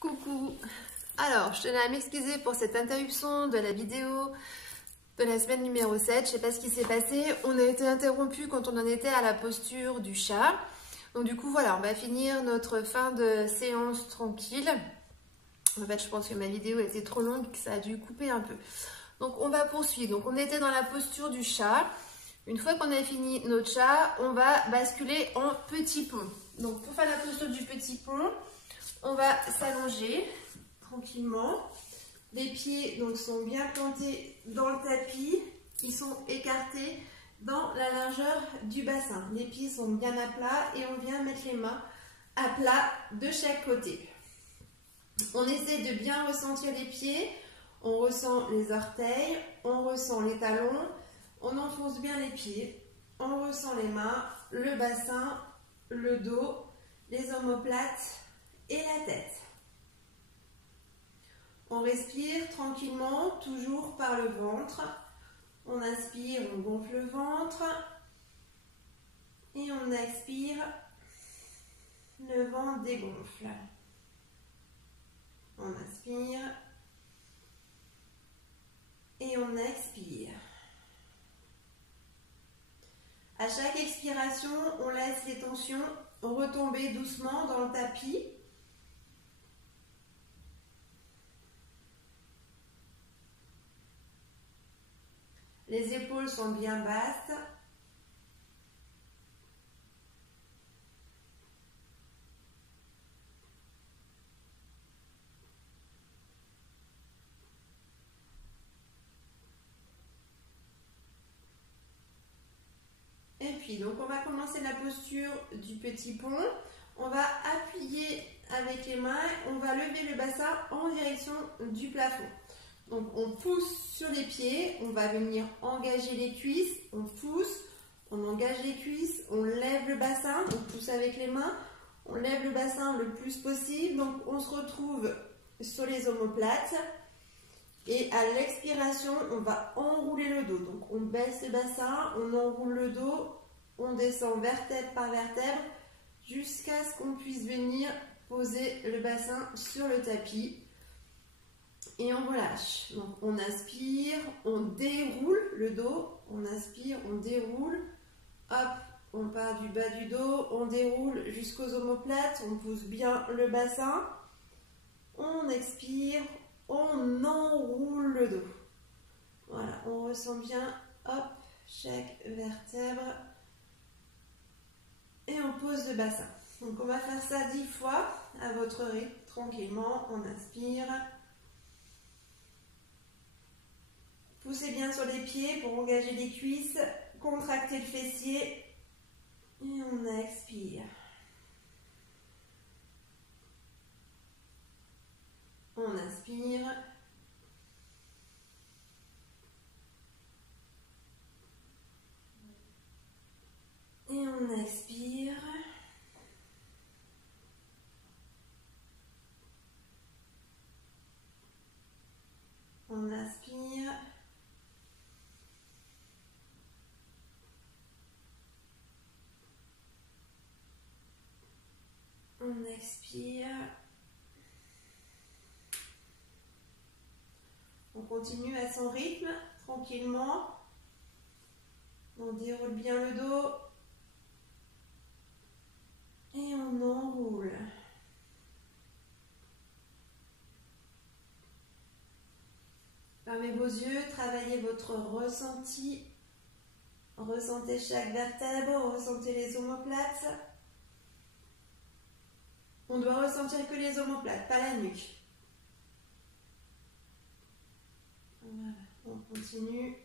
Coucou. Alors, je tenais à m'excuser pour cette interruption de la vidéo de la semaine numéro 7. Je sais pas ce qui s'est passé. On a été interrompu quand on en était à la posture du chat. Donc du coup, voilà, on va finir notre fin de séance tranquille. En fait, je pense que ma vidéo était trop longue, que ça a dû couper un peu. Donc on va poursuivre. Donc on était dans la posture du chat. Une fois qu'on a fini notre chat, on va basculer en petit pont. Donc pour faire la posture du petit pont, on va s'allonger tranquillement. Les pieds donc, sont bien plantés dans le tapis. Ils sont écartés dans la largeur du bassin. Les pieds sont bien à plat et on vient mettre les mains à plat de chaque côté. On essaie de bien ressentir les pieds. On ressent les orteils, on ressent les talons, on enfonce bien les pieds, on ressent les mains, le bassin, le dos, les omoplates et la tête. On respire tranquillement, toujours par le ventre. On inspire, on gonfle le ventre. Et on expire, le ventre dégonfle. On inspire. Et on expire. À chaque expiration, on laisse les tensions retomber doucement dans le tapis. Les épaules sont bien basses. Et puis, donc on va commencer la posture du petit pont. On va appuyer avec les mains, on va lever le bassin en direction du plafond. Donc on pousse sur les pieds, on va venir engager les cuisses, on pousse, on engage les cuisses, on lève le bassin, on pousse avec les mains, on lève le bassin le plus possible. Donc on se retrouve sur les omoplates. Et à l'expiration, on va enrouler le dos. Donc on baisse le bassin, on enroule le dos, on descend vertèbre par vertèbre jusqu'à ce qu'on puisse venir poser le bassin sur le tapis. Et on relâche. Donc on inspire, on déroule le dos, on inspire, on déroule. Hop, on part du bas du dos, on déroule jusqu'aux omoplates, on pousse bien le bassin. On expire. On enroule le dos. Voilà, on ressent bien, hop, chaque vertèbre. Et on pose le bassin. Donc on va faire ça 10 fois à votre rythme, tranquillement. On inspire. Poussez bien sur les pieds pour engager les cuisses. Contractez le fessier. Et on expire. On inspire. Et on expire. On inspire. On expire. On continue à son rythme, tranquillement. On déroule bien le dos. Et on enroule. Fermez vos yeux, travaillez votre ressenti. Ressentez chaque vertèbre, ressentez les omoplates. On doit ressentir que les omoplates, pas la nuque. Voilà, on continue.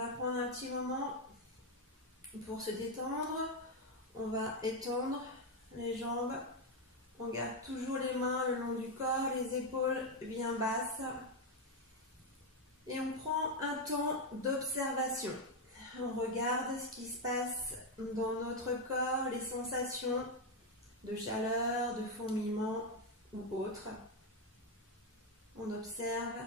va prendre un petit moment pour se détendre. On va étendre les jambes. On garde toujours les mains le long du corps, les épaules bien basses. Et on prend un temps d'observation. On regarde ce qui se passe dans notre corps, les sensations de chaleur, de fourmillement ou autres. On observe.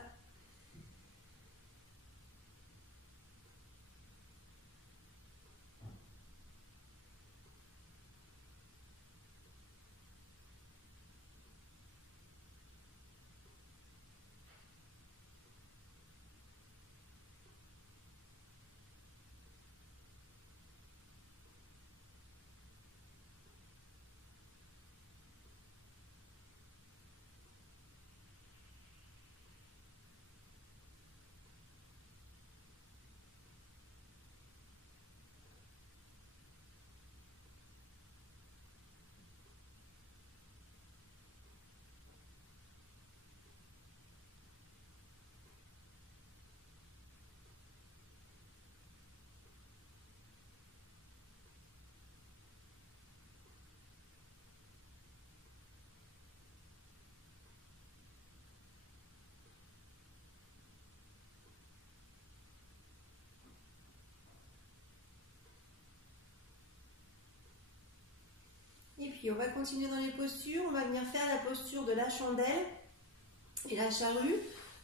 Et puis on va continuer dans les postures, on va venir faire la posture de la chandelle et la charrue.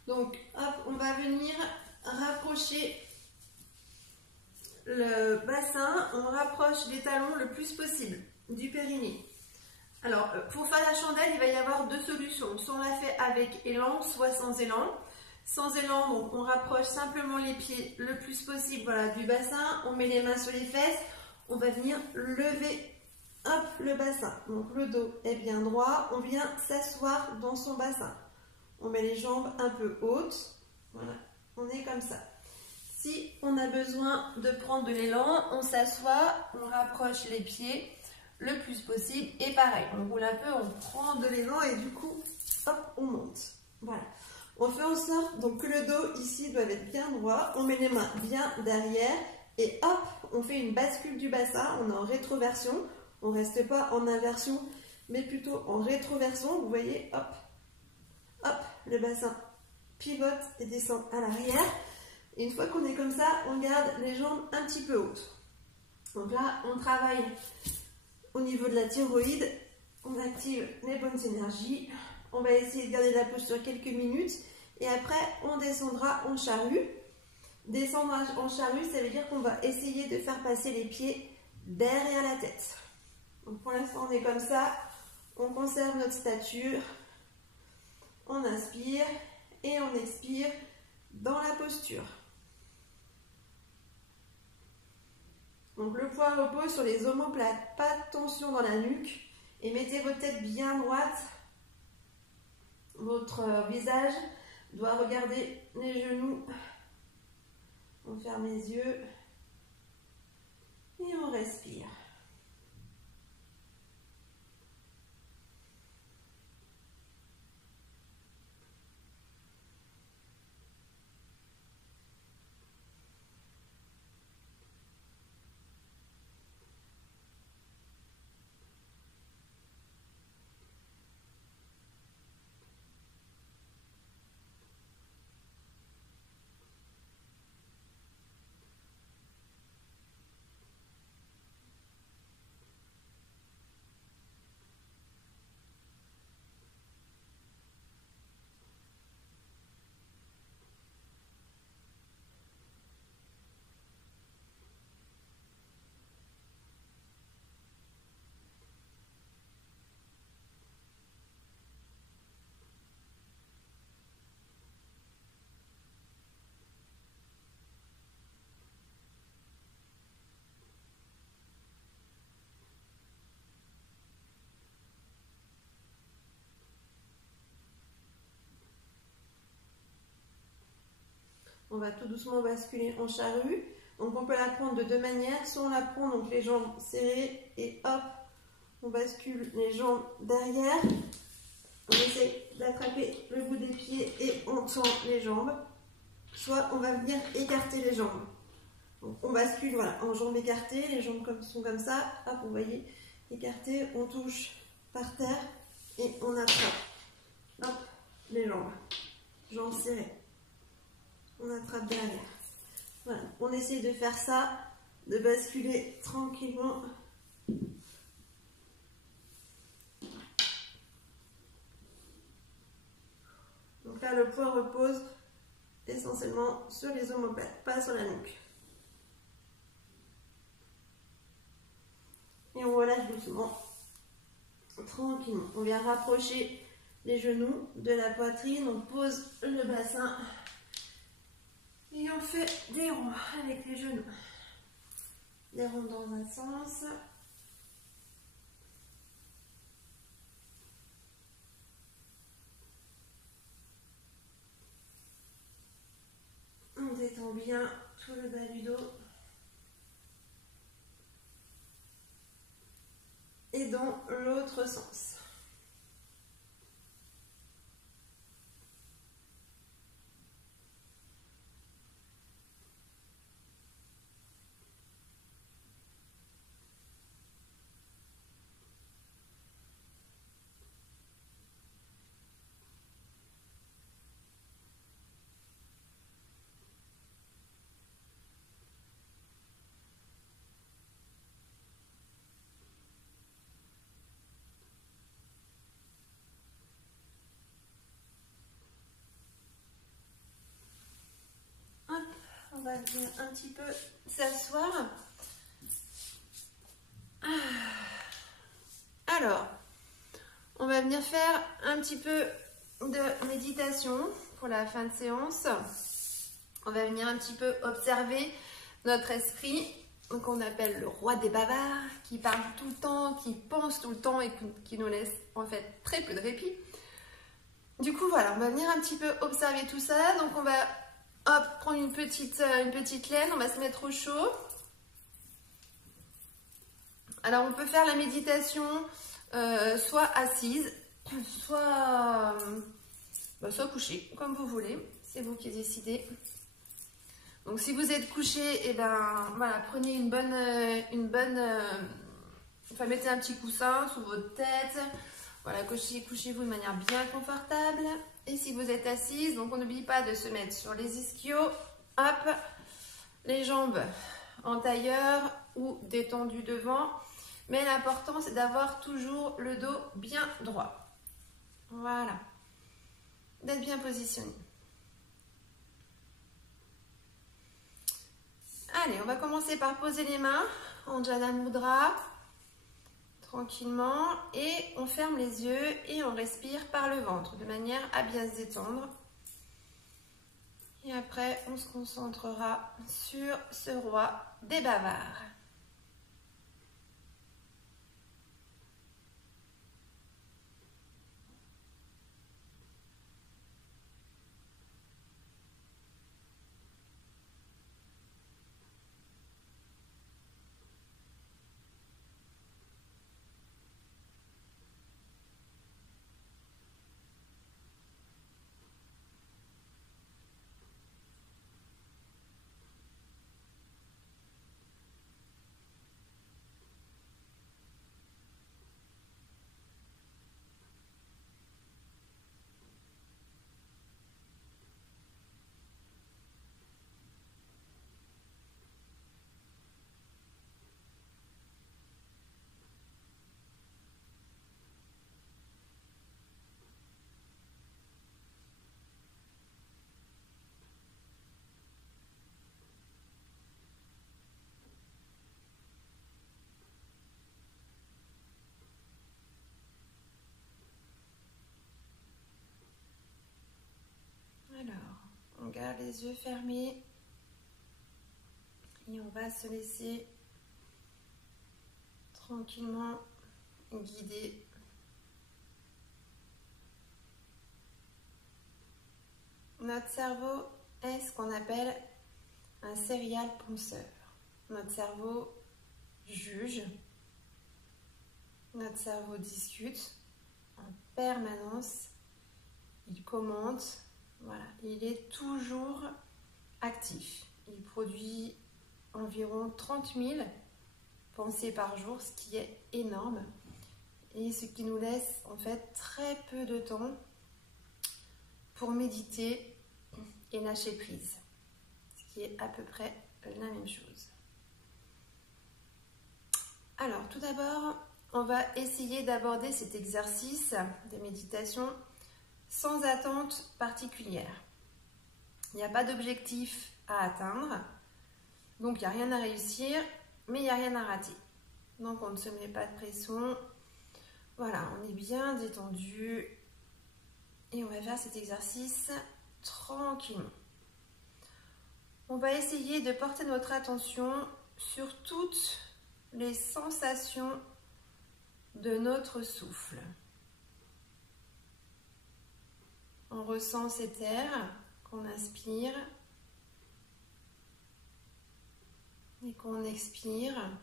Donc hop, on va venir rapprocher le bassin, on rapproche les talons le plus possible du périnée. Alors pour faire la chandelle, il va y avoir deux solutions, soit on la fait avec élan, soit sans élan. Sans élan, donc on rapproche simplement les pieds le plus possible, voilà, du bassin, on met les mains sur les fesses, on va venir lever. Hop, le bassin, donc le dos est bien droit, on vient s'asseoir dans son bassin. On met les jambes un peu hautes, voilà, on est comme ça. Si on a besoin de prendre de l'élan, on s'assoit, on rapproche les pieds le plus possible et pareil, on roule un peu, on prend de l'élan et du coup, hop, on monte. Voilà, on fait en sorte donc que le dos ici doit être bien droit, on met les mains bien derrière et hop, on fait une bascule du bassin, on est en rétroversion. On ne reste pas en inversion, mais plutôt en rétroversion. Vous voyez, hop, hop, le bassin pivote et descend à l'arrière. Et une fois qu'on est comme ça, on garde les jambes un petit peu hautes. Donc là, on travaille au niveau de la thyroïde. On active les bonnes énergies. On va essayer de garder la posture quelques minutes. Et après, on descendra en charrue. Descendre en charrue, ça veut dire qu'on va essayer de faire passer les pieds derrière la tête. Donc pour l'instant, on est comme ça, on conserve notre stature, on inspire et on expire dans la posture. Donc le poids repose sur les omoplates, pas de tension dans la nuque et mettez votre tête bien droite. Votre visage doit regarder les genoux. On ferme les yeux et on respire. On va tout doucement basculer en charrue. Donc on peut la prendre de deux manières. Soit on la prend donc les jambes serrées et hop, on bascule les jambes derrière. On essaie d'attraper le bout des pieds et on tend les jambes. Soit on va venir écarter les jambes. Donc, on bascule voilà, en jambes écartées, les jambes sont comme ça, hop, vous voyez, écartées, on touche par terre et on attrape. Hop, les jambes serrées. On attrape derrière. Voilà, on essaie de faire ça, de basculer tranquillement. Donc là, le poids repose essentiellement sur les omoplates, pas sur la nuque. Et on relâche doucement, tranquillement. On vient rapprocher les genoux de la poitrine, on pose le bassin et on fait des ronds avec les genoux. Des ronds dans un sens. On détend bien tout le bas du dos. Et dans l'autre sens. On va venir un petit peu s'asseoir. Alors, on va venir faire un petit peu de méditation pour la fin de séance. On va venir un petit peu observer notre esprit, qu'on appelle le roi des bavards, qui parle tout le temps, qui pense tout le temps et qui nous laisse en fait très peu de répit. Du coup, voilà, on va venir un petit peu observer tout ça. Donc, on va hop, prendre une petite laine, on va se mettre au chaud. Alors, on peut faire la méditation soit assise, soit couchée, comme vous voulez. C'est vous qui décidez. Donc, si vous êtes couché, et ben voilà, prenez enfin, mettez un petit coussin sous votre tête. Voilà, couchez-vous de manière bien confortable. Et si vous êtes assise, donc on n'oublie pas de se mettre sur les ischios, hop, les jambes en tailleur ou détendues devant. Mais l'important, c'est d'avoir toujours le dos bien droit. Voilà, d'être bien positionné. Allez, on va commencer par poser les mains en Jana Mudra. Tranquillement, et on ferme les yeux et on respire par le ventre de manière à bien se détendre. Et après, on se concentrera sur ce roi des bavards. Alors, on garde les yeux fermés et on va se laisser tranquillement guider. Notre cerveau est ce qu'on appelle un serial penseur. Notre cerveau juge, notre cerveau discute en permanence, il commente. Voilà, il est toujours actif. Il produit environ 30 000 pensées par jour, ce qui est énorme. Et ce qui nous laisse en fait très peu de temps pour méditer et lâcher prise. Ce qui est à peu près la même chose. Alors, tout d'abord, on va essayer d'aborder cet exercice de méditation sans attente particulière. Il n'y a pas d'objectif à atteindre, donc il n'y a rien à réussir, mais il n'y a rien à rater. Donc on ne se met pas de pression. Voilà, on est bien détendu et on va faire cet exercice tranquillement. On va essayer de porter notre attention sur toutes les sensations de notre souffle. On ressent cet air qu'on inspire et qu'on expire.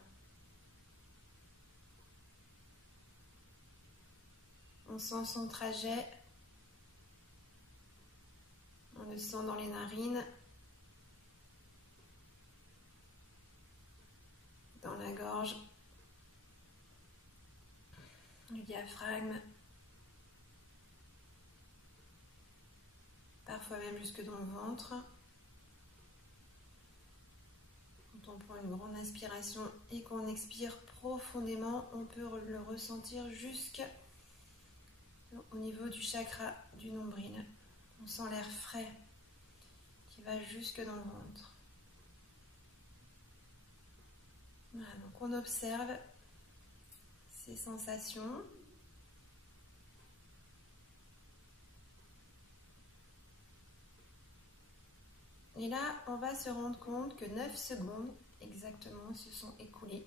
On sent son trajet, on le sent dans les narines, dans la gorge, le diaphragme, parfois même jusque dans le ventre. Quand on prend une grande inspiration et qu'on expire profondément, on peut le ressentir jusqu'au niveau du chakra du nombril. On sent l'air frais qui va jusque dans le ventre. Voilà, donc on observe ces sensations. Et là, on va se rendre compte que 9 secondes exactement se sont écoulées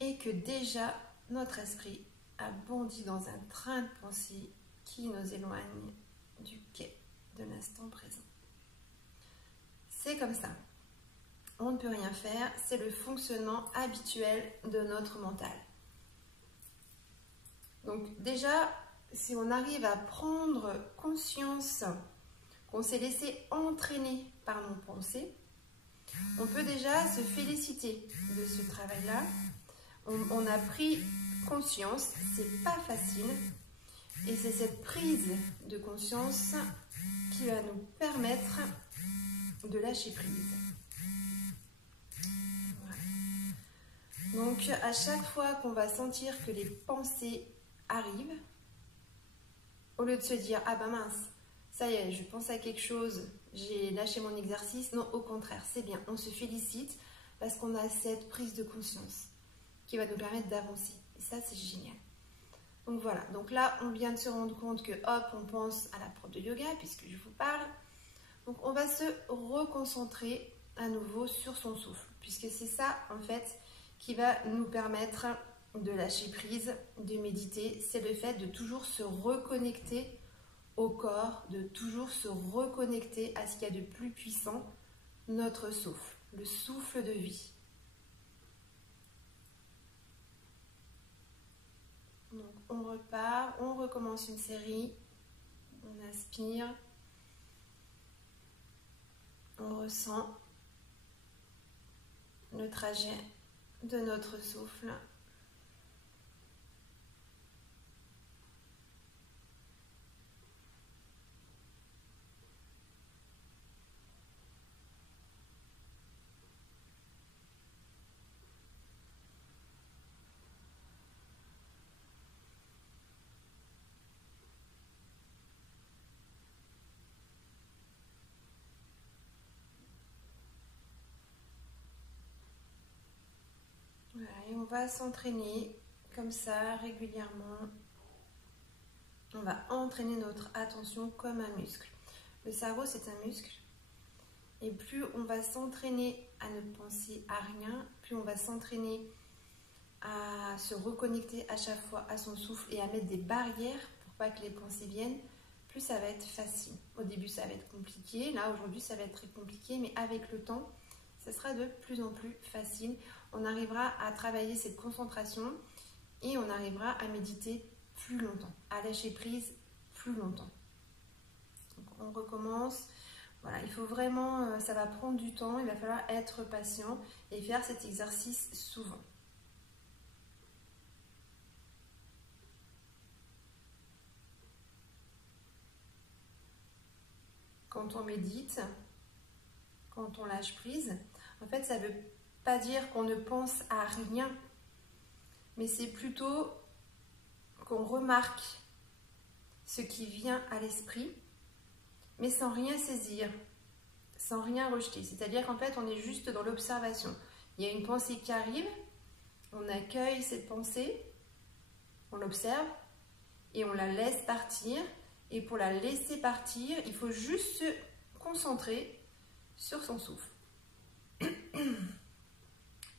et que déjà notre esprit a bondi dans un train de pensée qui nous éloigne du quai de l'instant présent. C'est comme ça. On ne peut rien faire, c'est le fonctionnement habituel de notre mental. Donc déjà, si on arrive à prendre conscience qu'on s'est laissé entraîner par nos pensées, on peut déjà se féliciter de ce travail-là. On a pris conscience, c'est pas facile, et c'est cette prise de conscience qui va nous permettre de lâcher prise. Voilà. Donc à chaque fois qu'on va sentir que les pensées arrivent, au lieu de se dire « Ah ben mince, ça y est, je pense à quelque chose, j'ai lâché mon exercice », non, au contraire, c'est bien, on se félicite parce qu'on a cette prise de conscience qui va nous permettre d'avancer. Et ça, c'est génial. Donc voilà, donc là, on vient de se rendre compte que hop, on pense à la prof de yoga, puisque je vous parle. Donc on va se reconcentrer à nouveau sur son souffle, puisque c'est ça, en fait, qui va nous permettre de lâcher prise, de méditer. C'est le fait de toujours se reconnecter au corps, de toujours se reconnecter à ce qu'il y a de plus puissant, notre souffle, le souffle de vie. Donc on repart, on recommence une série, on inspire, on ressent le trajet de notre souffle. Voilà, et on va s'entraîner comme ça régulièrement. On va entraîner notre attention comme un muscle. Le cerveau, c'est un muscle. Et plus on va s'entraîner à ne penser à rien, plus on va s'entraîner à se reconnecter à chaque fois à son souffle et à mettre des barrières pour pas que les pensées viennent, plus ça va être facile. Au début, ça va être compliqué. Là, aujourd'hui, ça va être très compliqué, mais avec le temps, ça sera de plus en plus facile. On arrivera à travailler cette concentration et on arrivera à méditer plus longtemps, à lâcher prise plus longtemps. Donc, on recommence. Voilà, il faut vraiment, ça va prendre du temps, il va falloir être patient et faire cet exercice souvent. Quand on médite, quand on lâche prise, en fait, ça ne veut pas dire qu'on ne pense à rien, mais c'est plutôt qu'on remarque ce qui vient à l'esprit, mais sans rien saisir, sans rien rejeter. C'est-à-dire qu'en fait, on est juste dans l'observation. Il y a une pensée qui arrive, on accueille cette pensée, on l'observe et on la laisse partir. Et pour la laisser partir, il faut juste se concentrer sur son souffle.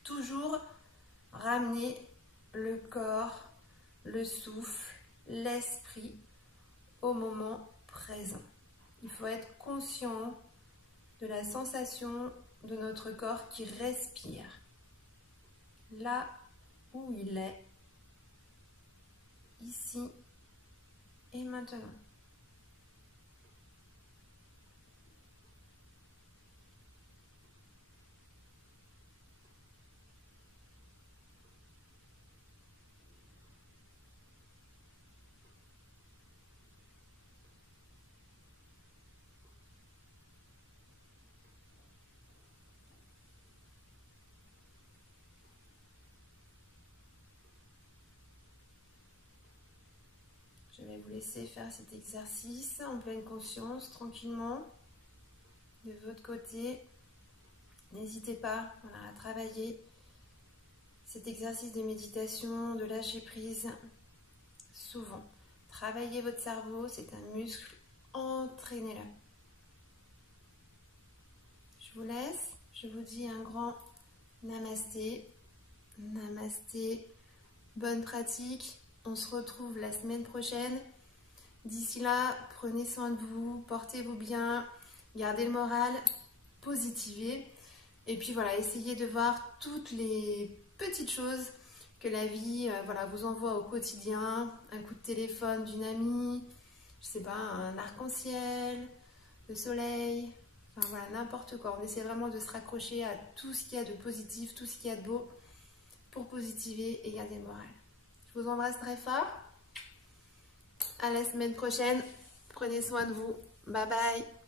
Toujours ramener le corps, le souffle, l'esprit au moment présent. Il faut être conscient de la sensation de notre corps qui respire. Là où il est, ici et maintenant. Je vais vous laisser faire cet exercice en pleine conscience, tranquillement. De votre côté, n'hésitez pas à travailler cet exercice de méditation, de lâcher prise, souvent. Travaillez votre cerveau, c'est un muscle, entraînez-le. Je vous laisse, je vous dis un grand namasté. Namasté, bonne pratique. On se retrouve la semaine prochaine. D'ici là, prenez soin de vous, portez-vous bien, gardez le moral, positivez. Et puis voilà, essayez de voir toutes les petites choses que la vie vous envoie au quotidien. Un coup de téléphone d'une amie, je sais pas, un arc-en-ciel, le soleil, enfin voilà, n'importe quoi. On essaie vraiment de se raccrocher à tout ce qu'il y a de positif, tout ce qu'il y a de beau pour positiver et garder le moral. Je vous embrasse très fort. À la semaine prochaine. Prenez soin de vous. Bye bye.